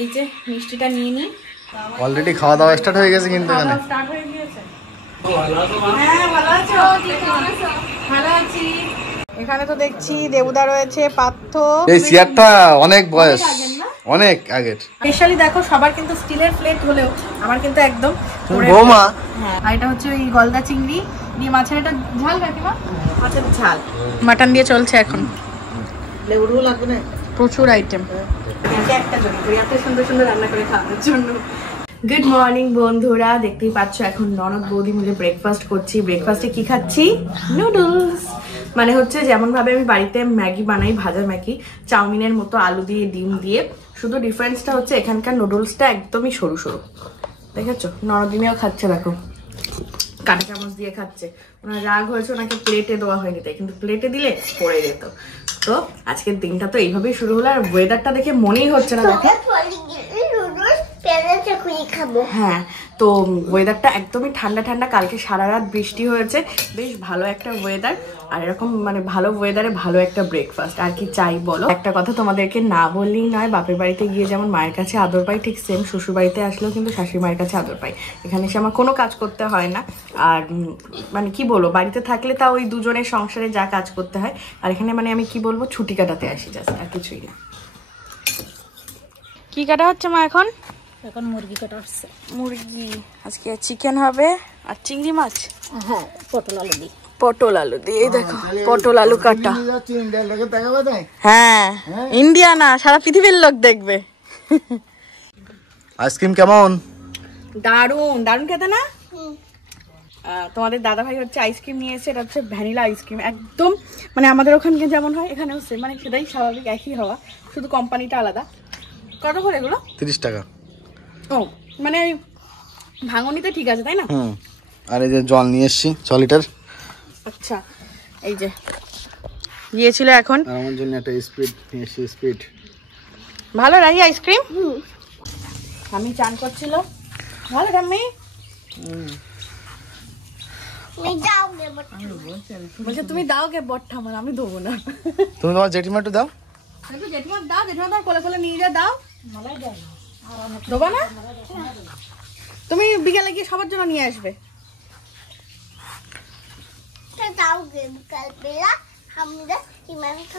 এই যে মিষ্টিটা নিয়ে নি। অলরেডি খাওয়া দাওয়া স্টার্ট হয়ে গেছে কিন্তু এখানে। স্টার্ট হয়ে গিয়েছে। হ্যাঁ ভালো আছো? ভালো আছি। এখানে তো দেখছি দেবুদা রয়েছে, পার্থ। এই চেয়ারটা অনেক বয়স, অনেক আগের। স্পেশালি দেখো সবার কিন্তু স্টিলের প্লেট হলেও আমার কিন্তু একদম বৌমা। হ্যাঁ, আর এটা হচ্ছে ওই গলদা চিংড়ি দিয়ে মাছের এটা ঝাল কাকিমা, মাছের ঝাল মাটন দিয়ে চলছে এখন। লেবুও লাগবে না, প্রচুর আইটেম। একটা জন্য এত সুন্দর সুন্দর রান্না করে খাওয়ানোর জন্য। গুড মর্নিং বন্ধুরা, দেখতেই পাচ্ছ এখন ননদ বৌদি মিলে ব্রেকফাস্ট করছি। ব্রেকফাস্টে কি খাচ্ছি? নুডলস। মানে হচ্ছে যেমন ভাবে আমি বাড়িতে ম্যাগি বানাই, ভাজা ম্যাগি, চাউমিনের মতো আলু দিয়ে ডিম দিয়ে, শুধু ডিফারেন্সটা হচ্ছে এখানকার নুডলসটা একদমই সরু সরু। দেখেছো নরদিনেও খাচ্ছে, দেখো কাঁটা চামচ দিয়ে খাচ্ছে। ওনার রাগ হয়েছে, ওনাকে প্লেটে দেওয়া হয়নি, তাই কিন্তু প্লেটে দিলে পড়ে যেত। তো আজকের দিনটা তো এইভাবেই শুরু হলো। আর ওয়েদারটা দেখে মনেই হচ্ছে না দেখো। হ্যাঁ, তো ওয়েদারটা একদমই ঠান্ডা ঠান্ডা। কালকে সারা রাত বৃষ্টি হয়েছে, বেশ ভালো একটা ওয়েদার। আর এরকম মানে ভালো ওয়েদারে ভালো একটা ব্রেকফাস্ট আর কি চাই বলো। একটা কথা তোমাদেরকে না বললেই নয়, বাপের বাড়িতে গিয়ে যেমন মায়ের কাছে আদর পাই, ঠিক সেম শ্বশুর বাড়িতে আসলেও কিন্তু শাশুড়ি মায়ের কাছে আদর পাই। এখানে এসে আমার কোনো কাজ করতে হয় না। আর মানে কি বলবো, বাড়িতে থাকলে তা ওই দুজনের সংসারে যা কাজ করতে হয়, আর এখানে মানে আমি কি বলবো, ছুটি কাটাতে আসি জাস্ট, আর কিছুই না। কি কাটা হচ্ছে মা এখন? এখন মুরগি কাটা হচ্ছে। মুরগি আজকে চিকেন হবে আর চিংড়ি মাছ। হ্যাঁ, পটল আলু দি। পটল আলু দিয়ে, এই দেখো পটল আলু কাটা। হ্যাঁ, ইন্ডিয়া না, সারা পৃথিবীর লোক দেখবে। আইসক্রিম কেমন? দারুন দারুন খেতে না? তোমাদের দাদা ভাই হচ্ছে আইসক্রিম নিয়ে এসে, এটা হচ্ছে ভ্যানিলা আইসক্রিম, একদম মানে আমাদের ওখানে যেমন হয় এখানেও সেম, মানে সেটাই স্বাভাবিক, একই হওয়া, শুধু কোম্পানিটা আলাদা। কত করে এগুলো? 30 টাকা। ও মানে ভাঙনিতে ঠিক আছে তাই না? আর এই যে জল নিয়ে এসছি 6 লিটার। আচ্ছা, এই যে গিয়েছিল এখন আমার জন্য একটা স্পিড নিয়ে এসছি। স্পিড ভালো রাহি আইসক্রিম। আমি চান করছিল, ভালো রাম্মি। বলছে তুমি দাও গে বট্টা, আমার আমি দেবো না। তুমি তোমার জেঠিমা একটু দাও। জেঠিমা দাও, জেঠিমা দাও, কোলে কোলে নিয়ে যা, দাও। দেবো না? তুমি বিকেলে গিয়ে সবার জন্য নিয়ে আসবে।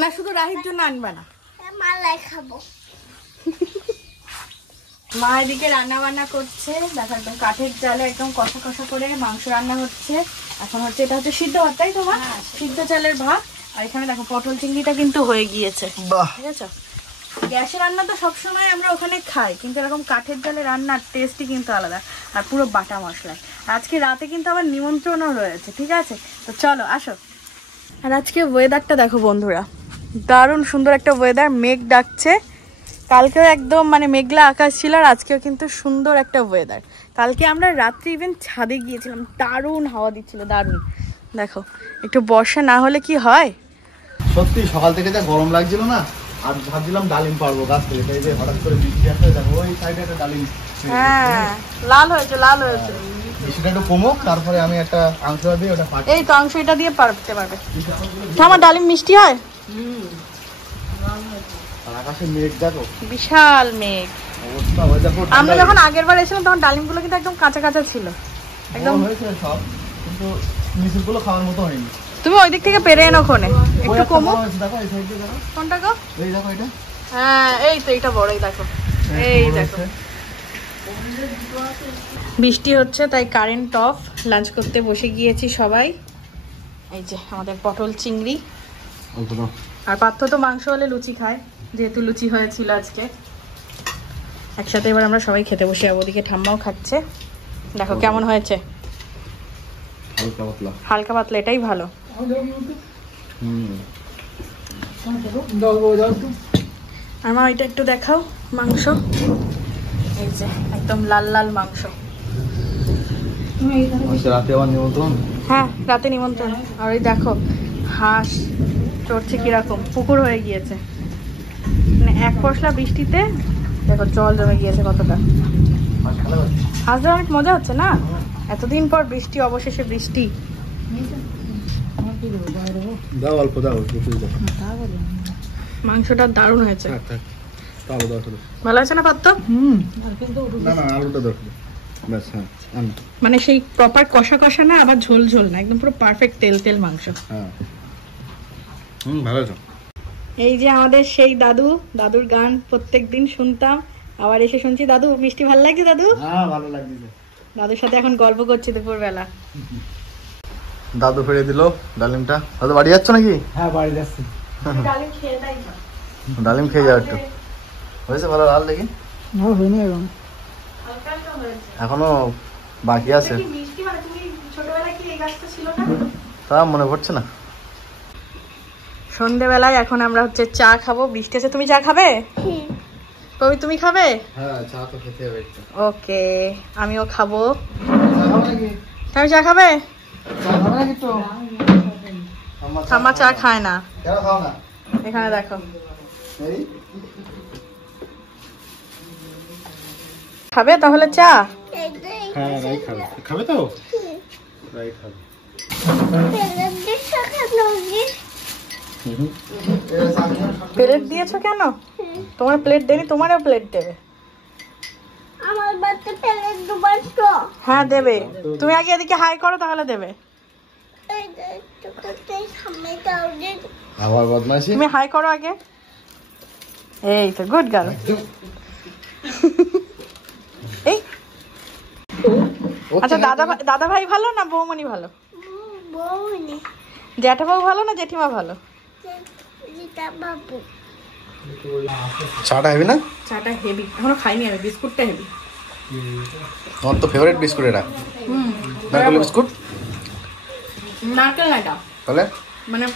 না শুধু রাহির জন্য আনবা না, খাবো। মা এদিকে রান্না বান্না করছে, দেখো একদম কাঠের জালে একদম কষা কষা করে মাংস রান্না হচ্ছে। এখন হচ্ছে এটা হচ্ছে সিদ্ধ ভাত, তাই তোমার? সিদ্ধ চালের ভাত। আর এখানে দেখো পটল চিংড়িটা কিন্তু হয়ে গিয়েছে, ঠিক আছে? গ্যাসে রান্না তো সবসময় আমরা ওখানে খাই, কিন্তু এরকম কাঠের জালে রান্নার টেস্টই কিন্তু আলাদা, আর পুরো বাটা মশলায়। আজকে রাতে কিন্তু আবার নিমন্ত্রণও রয়েছে, ঠিক আছে? তো চলো আসো। আর আজকে ওয়েদারটা দেখো বন্ধুরা, দারুণ সুন্দর একটা ওয়েদার, মেঘ ডাকছে। কালকেও একদম মানে মেঘলা আকাশ ছিল, আর আজকেও কিন্তু সুন্দর একটা ওয়েদার। কালকে আমরা রাত্রে ইভেন ছাদে গিয়েছিলাম, দারুণ হাওয়া দিচ্ছিল, দারুণ। দেখো একটু বর্ষা না হলে কি হয়। সত্যি সকাল থেকে যা গরম লাগছিল না, আর ভাবছিলাম ডালিম পারবো গাছ থেকে, তাই যে হঠাৎ করে বৃষ্টি আসলে দেখো ওই সাইডে একটা ডালিম। হ্যাঁ লাল হয়েছে, লাল হয়েছে। বৃষ্টিটা একটু কমুক, তারপরে আমি একটা আংশ দিয়ে ওটা পাচ্ছি। এই তো অংশ এটা দিয়ে পারতে পারবে। আমার ডালিম মিষ্টি হয়। আকাশে মেঘ দেখো, বিশাল মেঘ অবস্থা। ওই দেখো আমরা যখন আগের বার এসেছিলাম তখন ডালিমগুলো কিন্তু একদম কাঁচা কাঁচা ছিল, একদম হয়েছে সব, কিন্তু মিষ্টিগুলো খাওয়ার মতো হয়নি। তুমি ওই দিক থেকে পেরে এনো কোনে একটু কমো। দেখো এই সাইডে দেখো, কোনটা গো? এই দেখো এটা। হ্যাঁ এই তো এটা বড়ই, দেখো এই দেখো। বৃষ্টি হচ্ছে তাই কারেন্ট অফ। লাঞ্চ করতে বসে গিয়েছি সবাই। এই যে আমাদের পটল চিংড়ি, আর পার্থ তো মাংস হলে লুচি খায়, যেহেতু লুচি হয়েছিল আজকে। একসাথে এবার আমরা সবাই খেতে বসে যাবো। ওদিকে ঠাম্মাও খাচ্ছে। দেখো কেমন হয়েছে, হালকা পাতলা। হালকা পাতলা, এটাই ভালো। আমার এটা একটু দেখাও মাংস, এই যে একদম লাল লাল মাংস। রাতে আবার নিমন্ত্রণ। হ্যাঁ রাতে নিমন্ত্রণ। আর ওই দেখো হাঁস চড়ছে কিরকম, পুকুর হয়ে গিয়েছে। মানে এক পশলা বৃষ্টিতে দেখো জল জমে গিয়েছে কতটা। হাঁস ধরে অনেক মজা হচ্ছে না, এতদিন পর বৃষ্টি, অবশেষে বৃষ্টি। দাও অল্প দাও, মাংসটা দারুণ হয়েছে। আলু দাও শুধু। ভালো আছে না পাত্র? না না আলুটা দাও শুধু। ব্যাস হ্যাঁ আলু। মানে সেই প্রপার কষা কষা না, আবার ঝোল ঝোল না, একদম পুরো পারফেক্ট তেল তেল মাংস। হ্যাঁ ভালো আছে। এই যে আমাদের সেই দাদু, দাদুর গান প্রত্যেকদিন শুনতাম, আবার এসে শুনছি দাদু মিষ্টি ভালো লাগছে দাদু? হ্যাঁ ভালো লাগছে। দাদুর সাথে এখন গল্প করছি দুপুর বেলা। দাদু ফেলে দিল ডালিমটা। দাদু বাড়ি যাচ্ছ নাকি? হ্যাঁ বাড়ি যাচ্ছি। ডালিম খেয়ে তাই না? ডালিম খেয়ে যাও একটু। হয়েছে ভালো লাল দেখি? না হয়নি এখন। হালকা হালকা হয়েছে। এখনো বাকি আছে। কি মিষ্টি, মানে তুমি ছোটবেলায় কি এই গাছটা ছিল না? তা মনে পড়ছে না। সন্ধ্যেবেলায় এখন আমরা হচ্ছে চা খাবো, বৃষ্টি আছে। তুমি চা খাবে? কবি তুমি খাবে? হ্যাঁ চা তো খেতে হবে একটু। ওকে, আমিও খাবো। চা খাও নাকি? তুমি চা খাবে? চা খাবে নাকি তো? ঠাম্মা চা খায় না। কেন খাও না? এখানে দেখো। এই খাবে তাহলে চা? হ্যাঁ রাই খাবে। খাবে তো? রাই খাবে। প্লেট দিয়েছো কেন? তোমার প্লেট দেনি, তোমারও প্লেট দেবে। আমার বাচ্চা প্লেট দুবার তো। হ্যাঁ দেবে। তুমি আগে এদিকে হাই করো তাহলে দেবে। এই যে একটু করতে সামনে যাও যে। আবার বদমাশি। তুমি হাই করো আগে। এই তো গুড গার্ল। এই আচ্ছা, দাদা ভাই ভালো না বৌমনি ভালো? বউনি জ্যাঠা বাবু ভালো না জেঠিমা ভালো? জিতা বাবু। চাটা হেবি না? চাটা হেভি, এখনো খাইনি আমি। বিস্কুটটা হেভি। তোমার তো ফেভারিট বিস্কুট এটা। নারকেল বিস্কুট? নারকেল না এটা, তাহলে মানে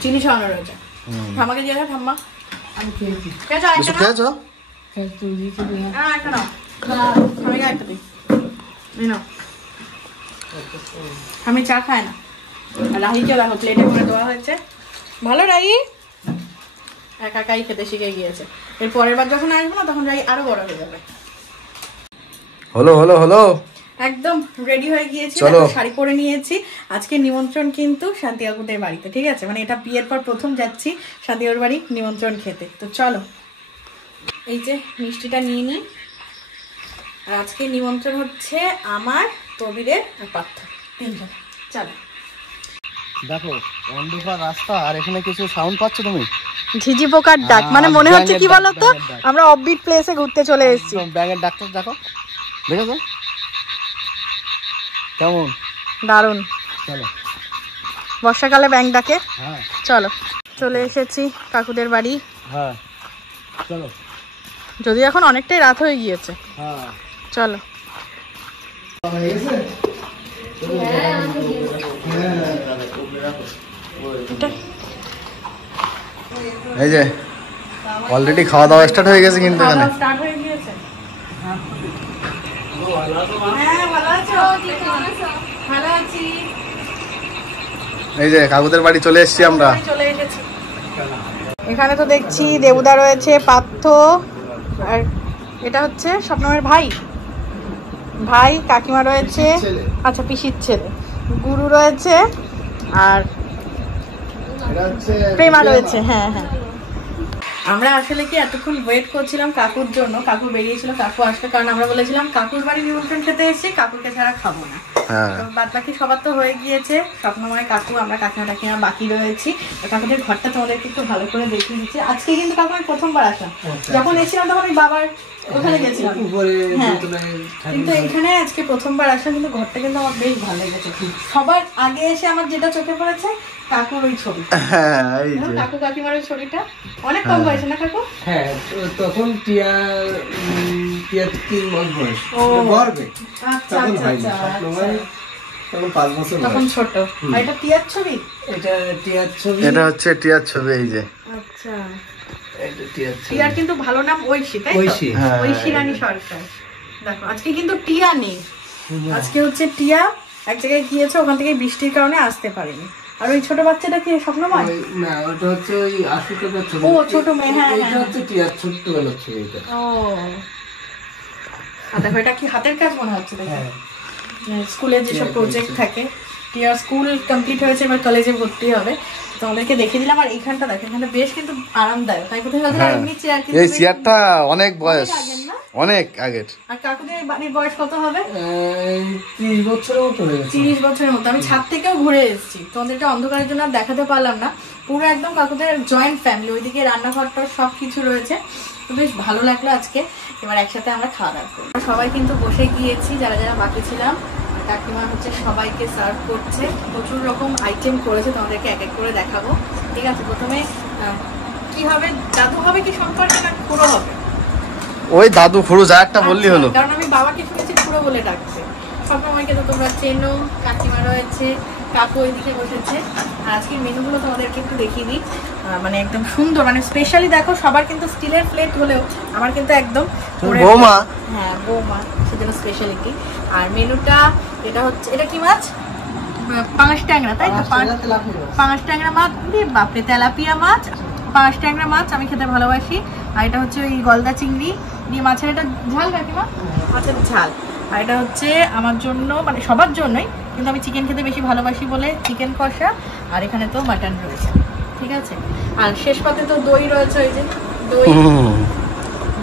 চিনি ছাড়ানো রয়েছে। ঠাম্মাকে দিয়ে দাও, ঠাম্মা। আমি খেয়েছি। খেয়েছো? বিস্কুট খেয়েছো? একটা নাও। আমি একটা দিই। এই নাও। আমি চা খাই না। আর রাহিকে দেখো প্লেটে করে দেওয়া হয়েছে। ভালো রাহি, একা একাই খেতে শিখে গিয়েছে। এর পরের বার যখন আসবো না তখন রাহি আরো বড় হয়ে যাবে। হলো হলো হলো। একদম রেডি হয়ে গিয়েছি, চলো। দেখো শাড়ি পরে নিয়েছি। আজকে নিমন্ত্রণ কিন্তু শান্তি কাকুদের বাড়িতে, ঠিক আছে? মানে এটা বিয়ের পর প্রথম যাচ্ছি শান্তি কাকুর বাড়ি নিমন্ত্রণ খেতে। তো চলো, এই যে মিষ্টিটা নিয়ে নিই। আর আজকে নিমন্ত্রণ হচ্ছে আমার, তবিরের আর পার্থ, তিনজন। চলো। দেখো অন্ধকার রাস্তা আর এখানে কিছু সাউন্ড পাচ্ছ তুমি? ঝিঝি পোকার ডাক, মানে মনে হচ্ছে কি বলতো, আমরা অফবিট প্লেসে ঘুরতে চলে এসেছি। ব্যাঙের ডাকটা দেখো, দেখেছো কেমন দারুণ। চলো। বর্ষাকালে ব্যাঙ ডাকে। হ্যাঁ চলো, চলে এসেছি কাকুদের বাড়ি। হ্যাঁ চলো। যদি এখন অনেকটাই রাত হয়ে গিয়েছে। হ্যাঁ চলো। এই যে অলরেডি খাওয়া দাওয়া স্টার্ট হয়ে গেছে কিন্তু এখানে। স্টার্ট হয়ে গিয়েছে। হ্যাঁ ভালো আছো? ভালো আছি। এই যে কাকুদের বাড়ি চলে এসেছি আমরা। চলে এসেছি। এখানে তো দেখছি দেবুদা রয়েছে, পার্থ, আর এটা হচ্ছে স্বপ্নমের ভাই, কাকিমা রয়েছে। আচ্ছা, পিসির ছেলে। গুরু রয়েছে আর প্রেমা রয়েছে। হ্যাঁ হ্যাঁ। আমরা আসলে কি এতক্ষণ ওয়েট করছিলাম কাকুর জন্য। কাকু বেরিয়েছিল, কাকু আসবে, কারণ আমরা বলেছিলাম কাকুর বাড়ি নিমন্ত্রণ খেতে এসেছি, কাকুকে ছাড়া খাবো না। বাদ বাকি সবার তো হয়ে গিয়েছে। স্বপ্নময় কাকু, আমরা কাকিমা টাকিমা বাকি রয়েছি। কাকুদের ঘরটা তোমাদেরকে একটু ভালো করে দেখিয়ে দিচ্ছি। আজকে কিন্তু কাকু আমি প্রথমবার আসলাম। যখন এসেছিলাম তখন ওই বাবার ওখানে গেছিলাম। হ্যাঁ, কিন্তু এখানে আজকে প্রথমবার আসলাম। কিন্তু ঘরটা কিন্তু আমার বেশ ভালো লেগেছে। সবার আগে এসে আমার যেটা চোখে পড়েছে কাকুর ওই ছবি। কাকু কাকিমার ওই ছবিটা অনেক কম বয়সে না কাকু? হ্যাঁ, তখন টিয়া 3 মাস বয়স। গর্বে আচ্ছা তখন আচ্ছা হয়নি। আচ্ছা। তখন 5 বছর তখন বয়স। ছোট। আর এটা টিয়ার ছবি? এটা টিয়ার ছবি। এটা হচ্ছে টিয়ার ছবি। এই যে আচ্ছা, এটা টিয়ার ছবি। টিয়ার কিন্তু ভালো নাম ঐশী, তাই তো? ঐশী। ঐশী রানী সরকার। দেখো আজকে কিন্তু টিয়া নেই। আজকে হচ্ছে টিয়া এক জায়গায় গিয়েছে, ওখান থেকে বৃষ্টির কারণে আসতে পারেনি। আর ওই ছোট বাচ্চাটা কি স্বপ্নময়? না, ওটা হচ্ছে ওই আশুটার ছবি। ও ছোট মেয়ে। হ্যাঁ এটা হচ্ছে টিয়ার ছোটবেলার ছবি এটা। ও, আর দেখো এটা কি হাতের কাজ মনে হচ্ছে। দেখো হ্যাঁ, স্কুলে যেসব প্রজেক্ট থাকে টিয়ার স্কুল কমপ্লিট হয়েছে, এবার কলেজে ভর্তি হবে। তোমাদেরকে দেখিয়ে দিলাম। আর এইখানটা দেখো, এখানটা বেশ কিন্তু আরামদায়ক। তাই কোথায় এমনি চেয়ার কিন্তু এই চেয়ারটা অনেক বয়স, অনেক আগের। আর কাকুদের বাড়ির বয়স কত হবে? 30 বছরের মতো হয়ে গেছে। 30 বছরের মতো। আমি ছাদ থেকেও ঘুরে এসেছি, তোমাদেরকে অন্ধকারের জন্য আর দেখাতে পারলাম না। পুরো একদম কাকুদের জয়েন্ট ফ্যামিলি, ওইদিকে রান্নাঘরটা সব কিছু রয়েছে। তো বেশ ভালো লাগলো আজকে। এবার একসাথে আমরা খাওয়া দাওয়া করি। সবাই কিন্তু বসে গিয়েছি, যারা যারা বাকি ছিলাম। কাকিমা হচ্ছে সবাইকে সার্ভ করছে, প্রচুর রকম আইটেম করেছে, তোমাদেরকে এক এক করে দেখাবো। ঠিক আছে, প্রথমে কি হবে, দাদু হবে কি সম্পর্কে না খুড়ো হবে? ওই দাদু খুড়ো যা একটা বললি হলো। কারণ আমি বাবাকে শুনেছি খুড়ো বলে ডাকছে। সবসময়কে তো তোমরা চেনো। কাকিমা রয়েছে, কাকু ওইদিকে বসেছে। আর আজকের মেনুগুলো তোমাদেরকে একটু দেখিয়ে দিই। মানে একদম সুন্দর, মানে স্পেশালি দেখো, সবার কিন্তু স্টিলের প্লেট হলেও আমার কিন্তু একদম বৌমা। হ্যাঁ বৌমা, সেজন্য স্পেশালিটি। আর মেনুটা এটা হচ্ছে, এটা কি মাছ? পাঙাশ ট্যাংরা, তাই তো? পাঙাশ ট্যাংরা মাছ, বাপরে, তেলাপিয়া মাছ, পাঙাশ ট্যাংরা মাছ আমি খেতে ভালোবাসি। আর এটা হচ্ছে ওই গলদা চিংড়ি দিয়ে মাছের এটা ঝাল, কাকিমা মাছের ঝাল। আর এটা হচ্ছে আমার জন্য, মানে সবার জন্যই, কিন্তু আমি চিকেন খেতে বেশি ভালোবাসি বলে চিকেন কষা। আর এখানে তো মাটন রয়েছে, ঠিক আছে। আর শেষ পাতে তো দই রয়েছে, ওই যে দই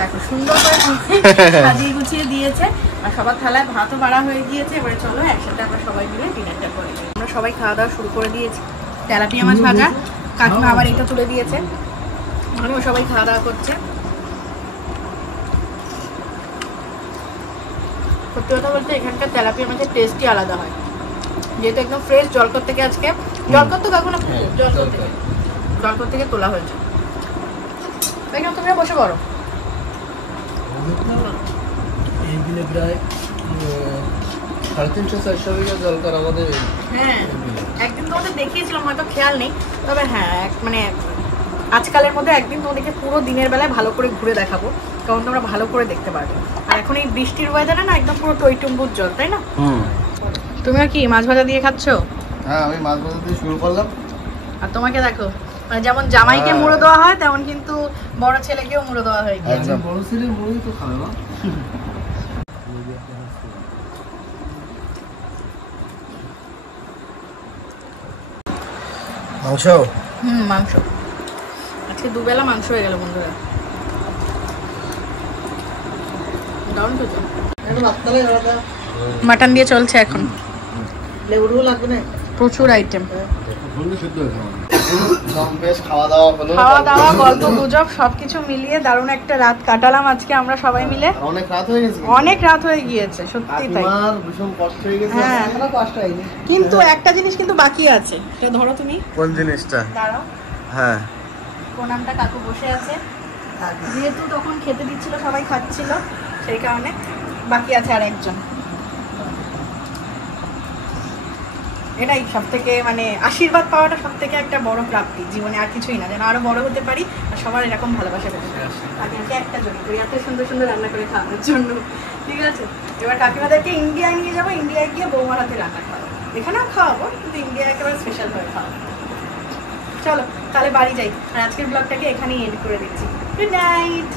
দেখো সুন্দর করে সাজিয়ে গুছিয়ে দিয়েছে। আর সবার থালায় ভাতও বাড়া হয়ে গিয়েছে। এবারে চলো একসাথে আমরা সবাই মিলে ডিনারটা করে নিই। আমরা সবাই খাওয়া দাওয়া শুরু করে দিয়েছি। তেলাপিয়া মাছ ভাজা, কাকিমা আবার এটা তুলে দিয়েছে। আমিও সবাই খাওয়া দাওয়া করছে। সত্যি কথা বলতে এখানকার তেলাপিয়া মাছের টেস্টই আলাদা হয়, যেহেতু একদম ফ্রেশ জলকর থেকে। আজকে জলকর তো কখনো জলকর থেকে তোলা হয়েছে। তোমরা বসে পড়ো। এই দিনে প্রায় 350-400 বিঘা জলকার আমাদের। হ্যাঁ, একদিন তোমাদের দেখিয়েছিলাম, হয়তো খেয়াল নেই। তবে হ্যাঁ, মানে আজকালের মধ্যে একদিন তোমাদেরকে পুরো দিনের বেলায় ভালো করে ঘুরে দেখাবো, কারণ তোমরা ভালো করে দেখতে পারবে। আর এখন এই বৃষ্টির ওয়েদারে না একদম পুরো টইটুম্বুর জল, তাই না? তোমরা কি মাছ ভাজা দিয়ে খাচ্ছ? হ্যাঁ, আমি মাছ ভাজা দিয়ে শুরু করলাম। আর তোমাকে দেখো, মানে যেমন জামাইকে মুড়ো দেওয়া হয়, তেমন কিন্তু বড় ছেলেকেও মুড়ো দেওয়া হয়ে গিয়েছে। বড় ছেলের মুড়ি তো খাবে না। মাংস? মাংস। আজকে দুবেলা মাংস হয়ে গেল বন্ধুরা। দারুণ তো। মাটন দিয়ে চলছে এখন। লেবু লাগবে না, প্রচুর আইটেম। বেশ খাওয়া দাওয়া হলো, খাওয়া দাওয়া গল্প গুজব সবকিছু মিলিয়ে দারুণ একটা রাত কাটালাম আজকে আমরা সবাই মিলে। অনেক রাত হয়ে গেছে, অনেক রাত হয়ে গিয়েছে, সত্যি তাই। আমার ভীষণ কষ্ট হয়ে গেছে। হ্যাঁ, এখনো কষ্ট হয়নি। কিন্তু একটা জিনিস কিন্তু বাকি আছে, এটা ধরো তুমি। কোন জিনিসটা? দাঁড়াও, হ্যাঁ, প্রণামটা কাকু বসে আছে। যেহেতু তখন খেতে দিচ্ছিল, সবাই খাচ্ছিল, সেই কারণে বাকি আছে আর একজন। এটাই সব থেকে, মানে আশীর্বাদ পাওয়াটা সব থেকে একটা বড় প্রাপ্তি জীবনে, আর কিছুই না। যেন আরো বড় হতে পারি আর সবার এরকম ভালোবাসা পেতে পারি। কাকিমাকে একটা জড়ি করি এত সুন্দর সুন্দর রান্না করে খাওয়ানোর জন্য, ঠিক আছে। এবার কাকিমাদেরকে ইন্ডিয়ায় নিয়ে যাবো, ইন্ডিয়ায় গিয়ে বৌমার হাতে রান্না খাওয়াবো। এখানেও খাওয়াবো, কিন্তু ইন্ডিয়া একেবারে স্পেশাল ভাবে খাওয়াবো। চলো তাহলে বাড়ি যাই, আর আজকের ব্লগটাকে এখানেই এন্ড করে দিচ্ছি। Good night.